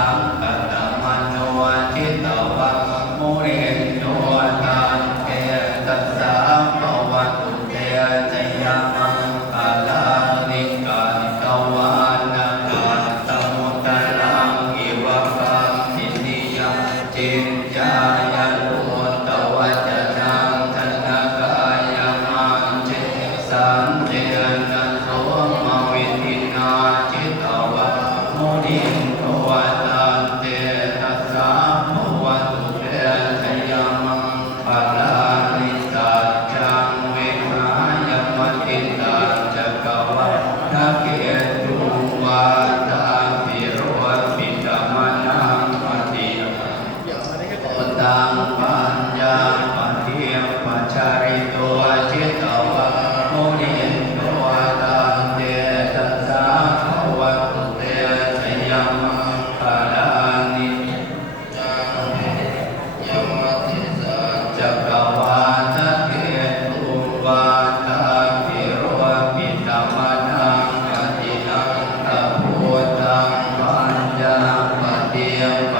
สังกตมโนจิตตวังมุนิโนตันเตตัสสะภะวะตุเตชะยามังคลาลิกันตวานากันตมุตตะลังอิวะกังสินิยังจินจายะโลตวัจจังธนกายมังเจสันเตนะโสมวิทินาจิตตวังมุนิโนตันเตตัสสะภะวะตุเตชะยามังคลาลิสัจจังเวหายมติตังจักวัฏฏะเกตุวาตาภิโรปิตมนังปฏิโอตังปัญญาปฏิปัจจาริโตจิตตวังมุนิโนตันเตตัสสะภะวะตุเตชะยามังคลานิยมติสัจจักวัฏฏะเกตุวาตาภิโรปิตมนังปฏินังตะโพตังปัญญาปฏิปั